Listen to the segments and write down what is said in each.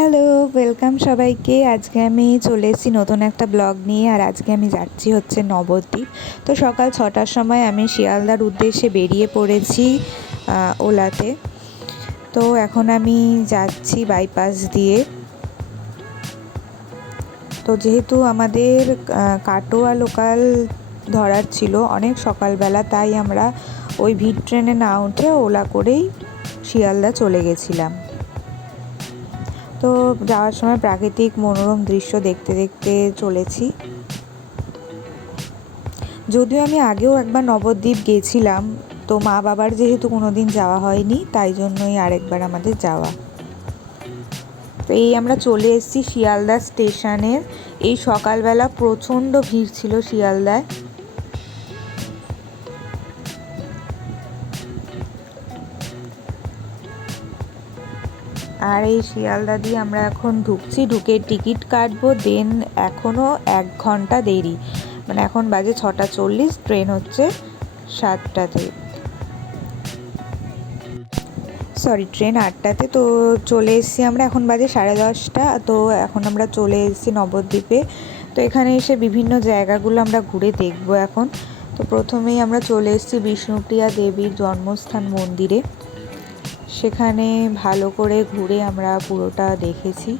Hello, welcome সবাইকে। আজকে আমি চলে এসেছি নতুন একটা ব্লগ নিয়ে, আর আজকে আমি যাচ্ছি হচ্ছে নবদ্বীপ। তো সকাল ছটার সময় আমি শিয়ালদার উদ্দেশ্যে বেরিয়ে পড়েছি ওলাতে। তো এখন আমি যাচ্ছি বাইপাস দিয়ে। তো যেহেতু আমাদের কাটোয়া লোকাল ধরার ছিল অনেক সকালবেলা, তাই আমরা ওই ভিড় ট্রেনে না উঠে ওলা করেই শিয়ালদা চলে গেছিলাম। তো যাওয়ার সময় প্রাকৃতিক মনোরম দৃশ্য দেখতে দেখতে চলেছি। যদিও আমি আগেও একবার নবদ্বীপ গেছিলাম, তো মা বাবার যেহেতু কোনো দিন যাওয়া হয়নি, তাই জন্যই আরেকবার আমাদের যাওয়া। তো এই আমরা চলে এসেছি শিয়ালদা স্টেশনের। এই সকালবেলা প্রচণ্ড ভিড় ছিল শিয়ালদায়। আর এই শিয়ালদা দিয়ে আমরা এখন ঢুকছি, ঢুকে টিকিট কাটবো, দেন এখনও এক ঘণ্টা দেরি। মানে এখন বাজে ছটা চল্লিশ, ট্রেন হচ্ছে সাতটাতে। সরি ট্রেন আটটাতে, তো চলে এসেছি আমরা, এখন বাজে সাড়ে দশটা, তো এখন আমরা চলে এসেছি নবদ্বীপে। তো এখানে এসে বিভিন্ন জায়গাগুলো আমরা ঘুরে দেখব এখন। তো প্রথমেই আমরা চলে এসেছি বিষ্ণুপ্রিয়া দেবীর জন্মস্থান মন্দিরে। সেখানে ভালো করে ঘুরে আমরা পুরোটা দেখেছি।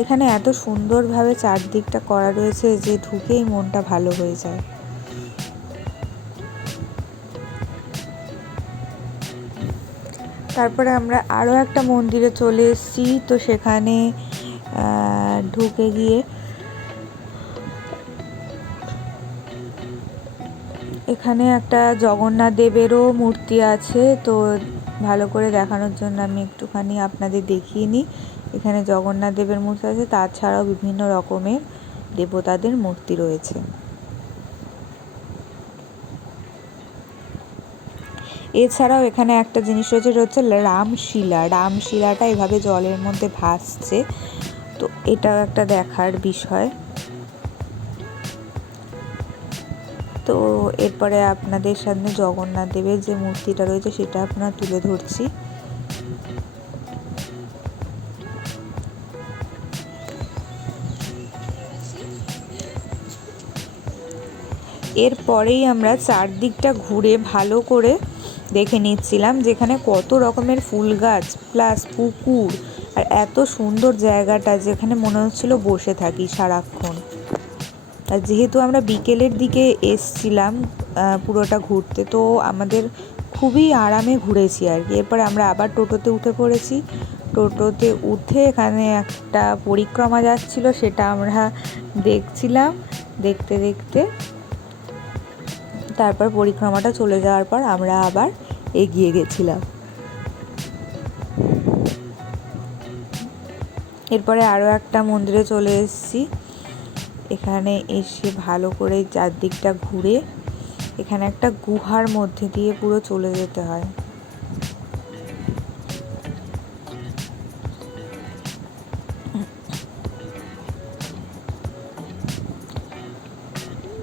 এখানে এত সুন্দরভাবে চারদিকটা করা রয়েছে যে ঢুকেই মনটা ভালো হয়ে যায়। তারপরে আমরা আরও একটা মন্দিরে চলে এসেছি, তো সেখানে ঢুকে গিয়ে এখানে একটা জগন্নাথ দেবেরও মূর্তি আছে, তো ভালো করে দেখানোর জন্য আমি একটুখানি আপনাদের দেখিয়ে নিই। এখানে জগন্নাথ দেবের মূর্তি আছে, তাছাড়াও বিভিন্ন রকমের দেবতাদের মূর্তি রয়েছে। এছাড়াও এখানে একটা জিনিস রয়েছে হচ্ছে রামশিলা। রামশিলাটা এভাবে জলের মধ্যে ভাসছে, তো এটাও একটা দেখার বিষয়। তো এরপরে আপনাদের সামনে জগন্নাথ দেবের যে মূর্তিটা রয়েছে সেটা আপনার তুলে ধরছি। এরপরেই আমরা চারদিকটা ঘুরে ভালো করে দেখে নিচ্ছিলাম যেখানে কত রকমের ফুল গাছ, প্লাস পুকুর, আর এত সুন্দর জায়গাটা যেখানে মনে হচ্ছিল বসে থাকি সারাক্ষণ। যেহেতু আমরা বিকেলের দিকে এসছিলাম পুরোটা ঘুরতে, তো আমাদের খুবই আরামে ঘুরেছি আর কি। এরপরে আমরা আবার টোটোতে উঠে পড়েছি। টোটোতে উঠে এখানে একটা পরিক্রমা যাচ্ছিল, সেটা আমরা দেখছিলাম, দেখতে দেখতে। তারপর পরিক্রমাটা চলে যাওয়ার পর আমরা আবার এগিয়ে গেছিলাম। এরপরে আরও একটা মন্দিরে চলে এসেছি। এখানে এসে ভালো করে চারদিকটা ঘুরে এখানে একটা গুহার মধ্যে দিয়ে পুরো চলে যেতে হয়।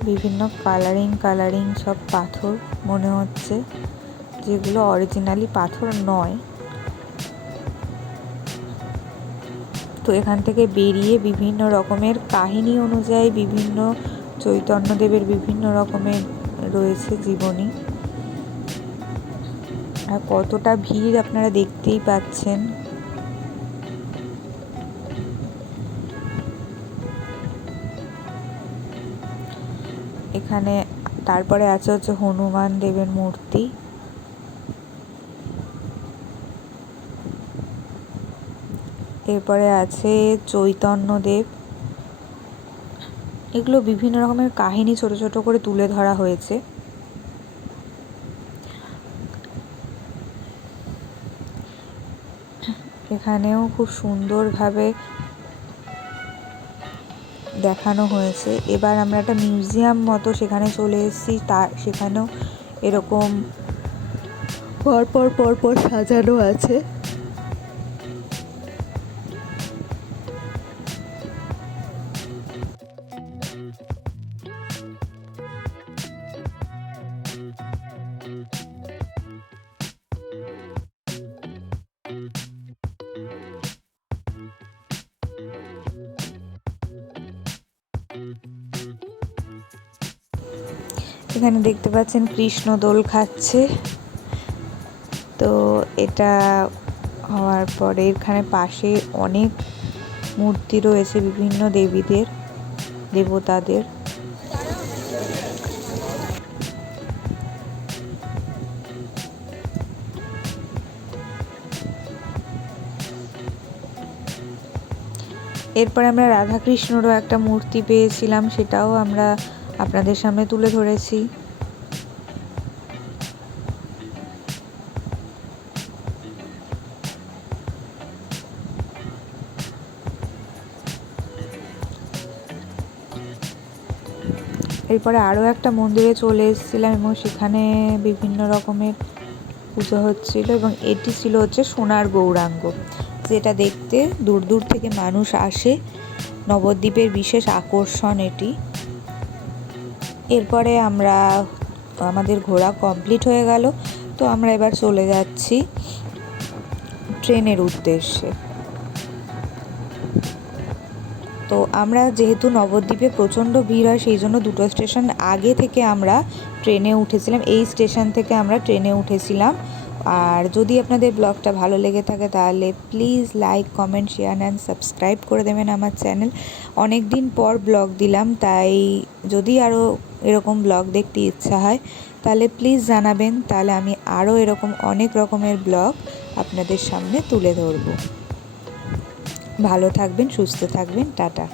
বিভিন্ন কালারিং কালারিং সব পাথর মনে হচ্ছে, যেগুলো অরিজিনালি পাথর নয়। তো এখান থেকে বেরিয়ে বিভিন্ন রকমের কাহিনী অনুযায়ী বিভিন্ন চৈতন্যদেবের বিভিন্ন রকমের রয়েছে জীবনী। আর কতটা ভিড় আপনারা দেখতেই পাচ্ছেন। এখানে তারপরে আছে হচ্ছে হনুমান দেবের মূর্তি। এরপরে আছে চৈতন্যদেব। এগুলো বিভিন্ন রকমের কাহিনী ছোট ছোট করে তুলে ধরা হয়েছে। এখানেও খুব সুন্দরভাবে দেখানো হয়েছে। এবার আমরা একটা মিউজিয়াম মতো সেখানে চলে এসেছি। তার সেখানেও এরকম পরপর পরপর সাজানো আছে। এখানে দেখতে পাচ্ছেন কৃষ্ণ দোল খাচ্ছে। তো এটা হওয়ার পরে এখানে পাশে অনেক মূর্তি রয়েছে বিভিন্ন দেবীদের, দেবতাদের। এরপরে আমরা রাধাকৃষ্ণরও একটা মূর্তি পেয়েছিলাম, সেটাও আমরা আপনাদের সামনে তুলে ধরেছি। এরপরে আরও একটা মন্দিরে চলে এসেছিলাম এবং সেখানে বিভিন্ন রকমের পুজো হচ্ছিল এবং এটি ছিল হচ্ছে সোনার গৌরাঙ্গ, যেটা দেখতে দূর দূর থেকে মানুষ আসে। নবদ্বীপের বিশেষ আকর্ষণ এটি। এরপরে আমরা, আমাদের ঘোরা কমপ্লিট হয়ে গেল, তো আমরা এবার চলে যাচ্ছি ট্রেনের উদ্দেশ্যে। তো আমরা যেহেতু নবদ্বীপে প্রচণ্ড ভিড় হয়, সেই জন্য দুটো স্টেশন আগে থেকে আমরা ট্রেনে উঠেছিলাম। এই স্টেশন থেকে আমরা ট্রেনে উঠেছিলাম। আর যদি আপনাদের ব্লগটা ভালো লেগে থাকে, তাহলে please like, comment, share and subscribe করে দেবেন আমার চ্যানেল। অনেক দিন পর ব্লগ দিলাম, তাই যদি আরও এরকম ব্লগ দেখতে ইচ্ছা হয়, তাহলে প্লিজ জানাবেন, তাহলে আমি আরও এরকম অনেক রকমের ব্লগ আপনাদের সামনে তুলে ধরব। ভালো থাকবেন, সুস্থ থাকবেন, টাটা।